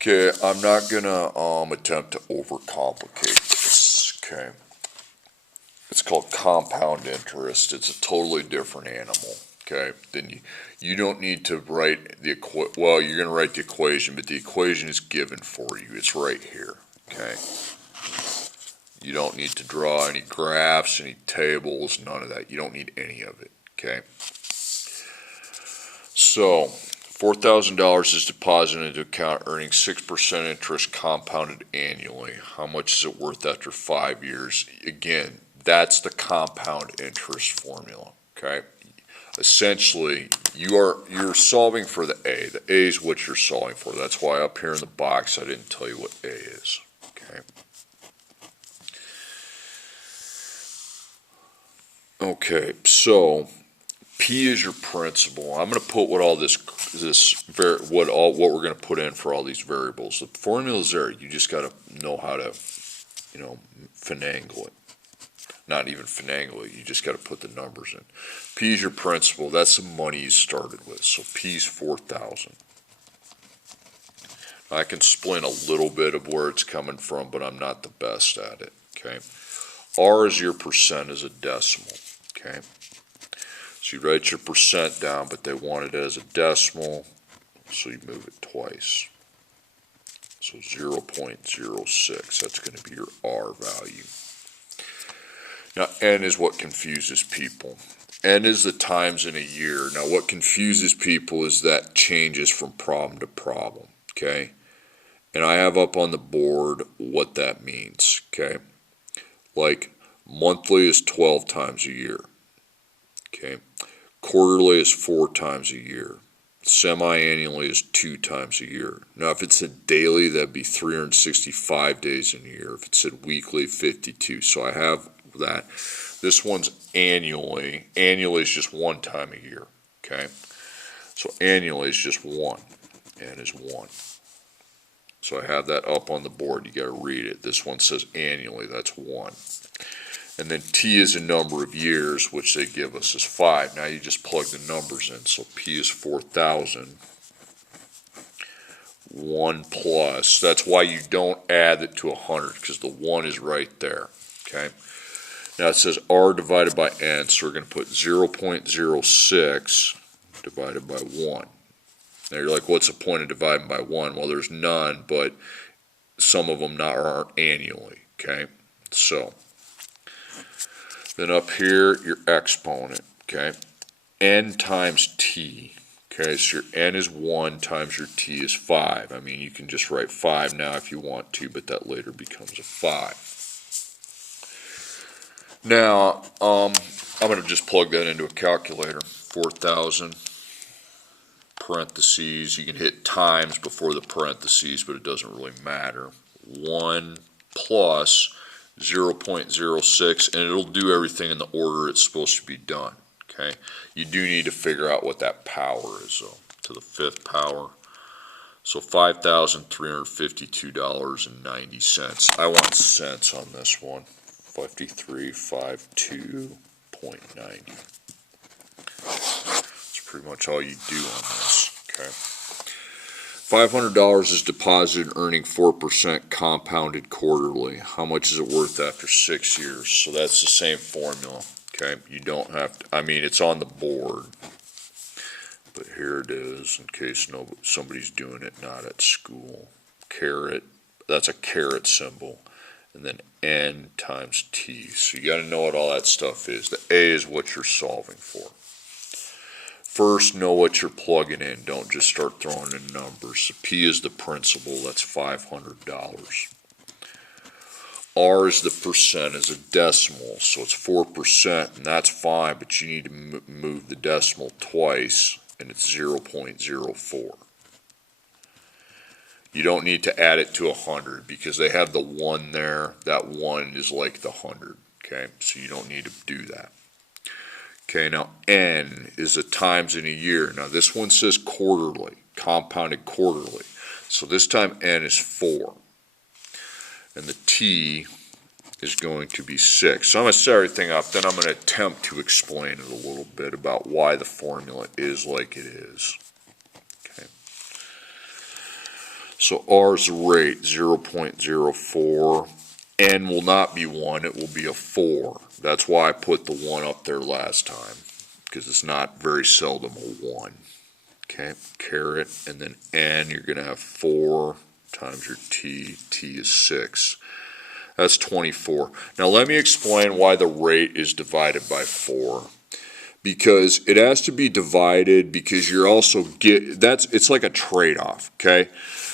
Okay, I'm not gonna attempt to overcomplicate this. Okay, it's called compound interest. It's a totally different animal. Okay, then you don't need to write the well, you're gonna write the equation, but the equation is given for you. It's right here. Okay, you don't need to draw any graphs, any tables, none of that. You don't need any of it. Okay, so $4,000 is deposited into account earning 6% interest compounded annually. How much is it worth after 5 years? Again, that's the compound interest formula, okay? Essentially, you're solving for the A. The A is what you're solving for. That's why up here in the box I didn't tell you what A is, okay? Okay, so P is your principal. I'm going to put what all what we're going to put in for all these variables. The formula is there. You just got to know how to, finagle it. Not even finagle it. You just got to put the numbers in. P is your principal. That's the money you started with. So P is 4,000. I can explain a little bit of where it's coming from, but I'm not the best at it. Okay. R is your percent as a decimal. Okay. So you write your percent down, but they want it as a decimal, so you move it twice. So 0.06, that's going to be your R value. Now, N is what confuses people. N is the times in a year. Now, what confuses people is that changes from problem to problem, okay? And I have up on the board what that means, okay? Like, monthly is 12 times a year, okay? Quarterly is 4 times a year. Semi-annually is 2 times a year. Now, if it said daily, that'd be 365 days in a year. If it said weekly, 52. So I have that. This one's annually. Annually is just 1 time a year. Okay? So annually is just 1. N is 1. So I have that up on the board. You got to read it. This one says annually. That's 1. And then T is a number of years, which they give us as 5. Now you just plug the numbers in. So P is 4,000. 1 plus. That's why you don't add it to 100, because the 1 is right there. Okay. Now it says R divided by N, so we're going to put 0.06 divided by 1. Now you're like, what's the point of dividing by 1? Well, there's none, but some of them aren't annually. Okay. So then up here, your exponent, okay? N times T, okay? So your N is 1 times your T is 5. I mean, you can just write 5 now if you want to, but that later becomes a 5. Now, I'm going to just plug that into a calculator. 4,000, parentheses. You can hit times before the parentheses, but it doesn't really matter. 1 plus 0.06, and it'll do everything in the order it's supposed to be done. Okay, you do need to figure out what that power is, though, to the 5th power. So $5,352.90. I want cents on this one. 5352.90. That's pretty much all you do on this. Okay. $500 is deposited, earning 4% compounded quarterly. How much is it worth after 6 years? So that's the same formula. Okay, you don't have to, I mean, it's on the board, but here it is in case somebody's doing it not at school. Caret, that's a caret symbol, and then N times T. So you got to know what all that stuff is. The A is what you're solving for. First, know what you're plugging in. Don't just start throwing in numbers. So P is the principal. That's $500. R is the percent as a decimal. So it's 4%, and that's fine, but you need to move the decimal twice, and it's 0.04. You don't need to add it to 100 because they have the 1 there. That 1 is like the 100. Okay, so you don't need to do that. Okay, now N is the times in a year. Now this one says quarterly, compounded quarterly. So this time N is 4. And the T is going to be 6. So I'm going to set everything up, then I'm going to attempt to explain it a little bit about why the formula is like it is. Okay. So R is the rate, 0.04. N will not be 1, it will be a 4. That's why I put the 1 up there last time, because it's not very seldom a 1. Okay, caret, and then N, you're going to have 4 times your T. T is 6. That's 24. Now let me explain why the rate is divided by 4. Because it has to be divided because you're also it's like a trade-off, okay?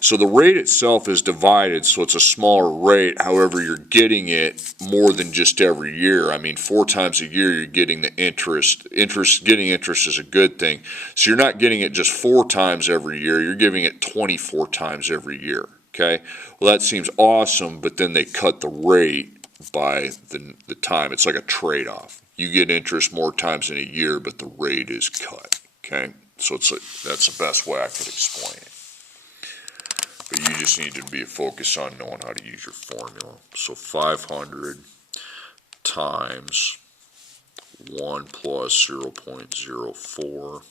So the rate itself is divided, so it's a smaller rate. However, you're getting it more than just every year. I mean, 4 times a year you're getting the interest. Getting interest is a good thing. So you're not getting it just 4 times every year. You're giving it 24 times every year, okay? Well, that seems awesome, but then they cut the rate by the time. It's like a trade-off. You get interest more times in a year, but the rate is cut, okay? So that's the best way I could explain it. But you just need to be focused on knowing how to use your formula. So 500 times 1 plus 0.04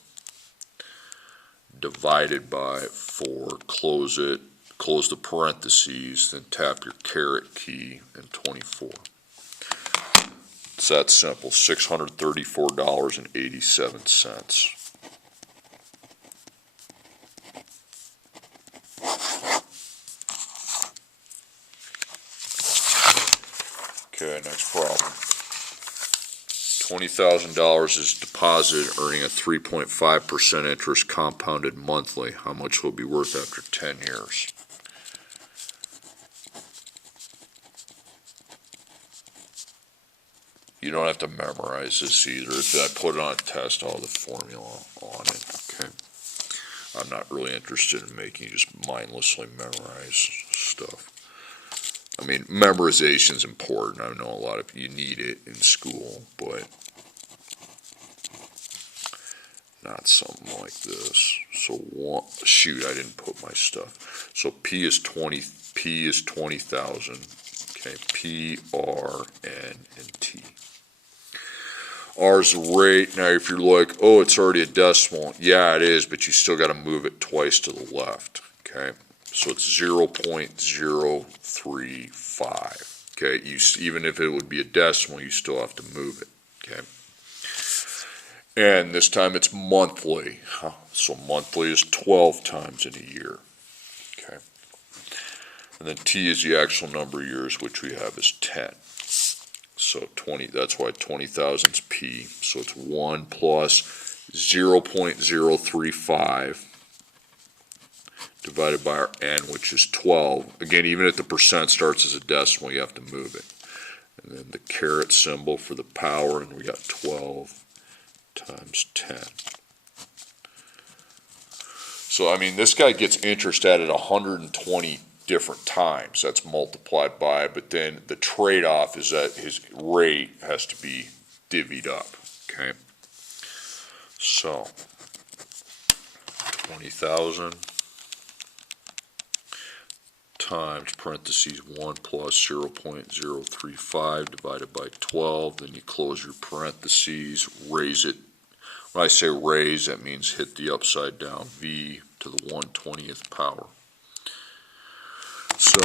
divided by 4, close it, close the parentheses, then tap your caret key, and 24. It's that simple, $634.87. Okay, next problem. $20,000 is deposited, earning a 3.5% interest compounded monthly. How much will it be worth after 10 years? You don't have to memorize this either. If I put it on a test, I'll have the formula on it, okay? I'm not really interested in making you just mindlessly memorize stuff. I mean, memorization is important. I know a lot of you need it in school, but not something like this. So shoot, I didn't put my stuff. So P is 20,000. Okay, P, R, N, and T. R is the rate. Now, if you're like, oh, it's already a decimal, yeah, it is, but you still got to move it twice to the left. Okay, so it's 0.035. Okay, even if it would be a decimal, you still have to move it. Okay, and this time it's monthly. So monthly is 12 times in a year. Okay, and then T is the actual number of years, which we have is 10. So 20, that's why 20,000 is P. So it's 1 plus 0.035 divided by our N, which is 12. Again, even if the percent starts as a decimal, you have to move it. And then the caret symbol for the power, and we got 12 times 10. So, I mean, this guy gets interest at 120 different times. That's multiplied by, but then the trade-off is that his rate has to be divvied up, okay? So, 20,000 times parentheses 1 plus 0.035 divided by 12, then you close your parentheses, raise it. When I say raise, that means hit the upside down V to the 1/20th power. So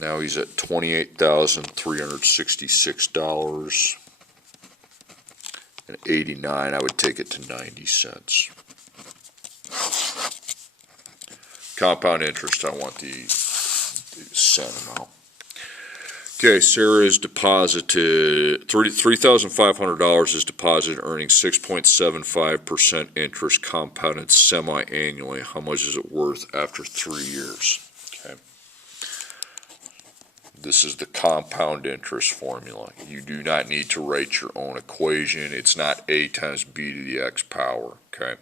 now he's at $28,366.89. I would take it to 90 cents. Compound interest, I want the cent amount. Okay, Sarah is deposited, $3,500 is deposited, earning 6.75% interest compounded semi-annually. How much is it worth after 3 years? Okay. This is the compound interest formula. You do not need to write your own equation. It's not A times B to the X power, okay?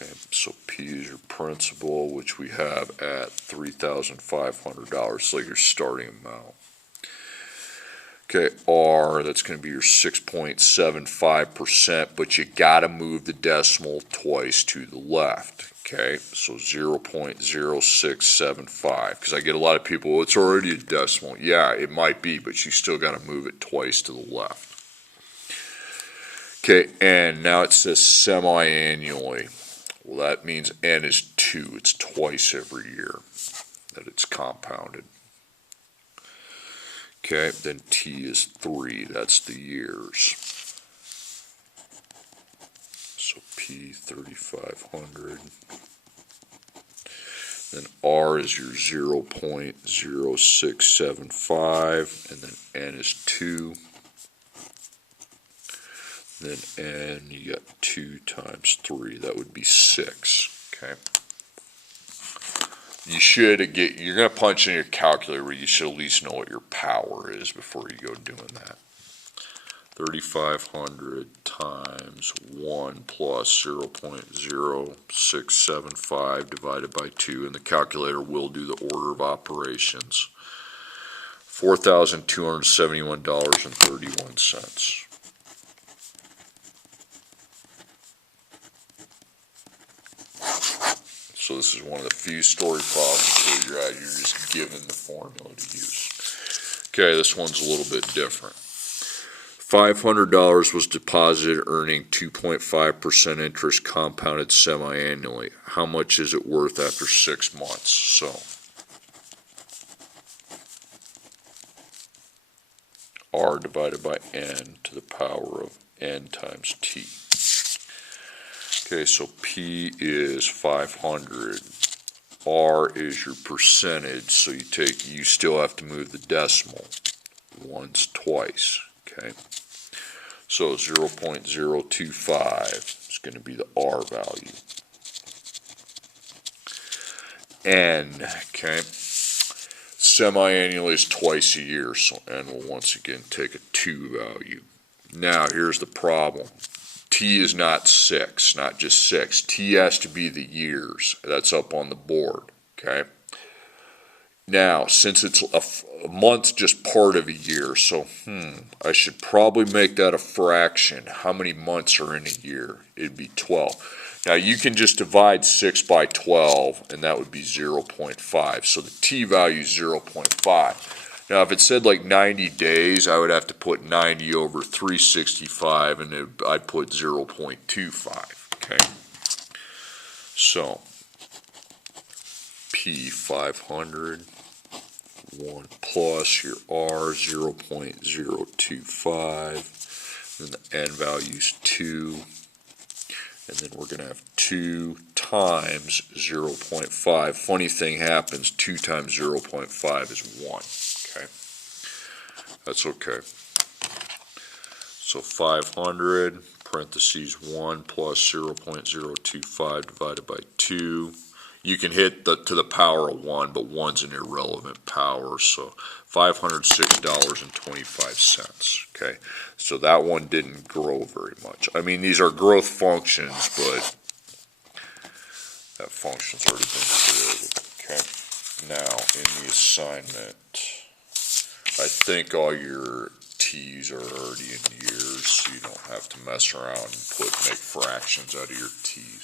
Okay, so P is your principal, which we have at $3,500, so your starting amount. Okay, R, that's going to be your 6.75%, but you got to move the decimal twice to the left. Okay, so 0.0675, because I get a lot of people, well, it's already a decimal. Yeah, it might be, but you still got to move it twice to the left. Okay, and now it says semi-annually. Well, that means n is 2. It's twice every year that it's compounded. Okay, then t is 3. That's the years. So P 3500. Then R is your 0.0675, and then N is 2. Then N, you got 2 times 3, that would be 6, okay? You should get, you're going to punch in your calculator, you should at least know what your power is before you go doing that. 3,500 times 1 plus 0.0675 divided by 2, and the calculator will do the order of operations. $4,271.31. So this is one of the few story problems where you're just given the formula to use. Okay, this one's a little bit different. $500 was deposited earning 2.5% interest compounded semi-annually. How much is it worth after 6 months? So R divided by N to the power of N times T. Okay, so P is 500. R is your percentage, so you still have to move the decimal once, twice, okay? So 0.025 is going to be the R value. N, okay? Semi-annually is twice a year, so N will once again take a 2 value. Now, here's the problem. T is not 6, not just 6. T has to be the years. That's up on the board, okay? Now, since it's a month's just part of a year, so I should probably make that a fraction. How many months are in a year? It'd be 12. Now, you can just divide 6 by 12, and that would be 0.5. So the T value is 0.5. Now, if it said like 90 days, I would have to put 90 over 365, and I'd put 0.25, okay? So P 500, 1 plus your R 0.025, then the N value is 2, and then we're going to have 2 times 0.5. Funny thing happens, 2 times 0.5 is 1, okay? That's okay. So 500, parentheses 1 plus 0.025 divided by 2. You can hit to the power of 1, but 1's an irrelevant power, so $506.25, okay? So that one didn't grow very much. I mean, these are growth functions, but that function's already been created, okay? Now, in the assignment, I think all your T's are already in years, so you don't have to mess around and make fractions out of your T's.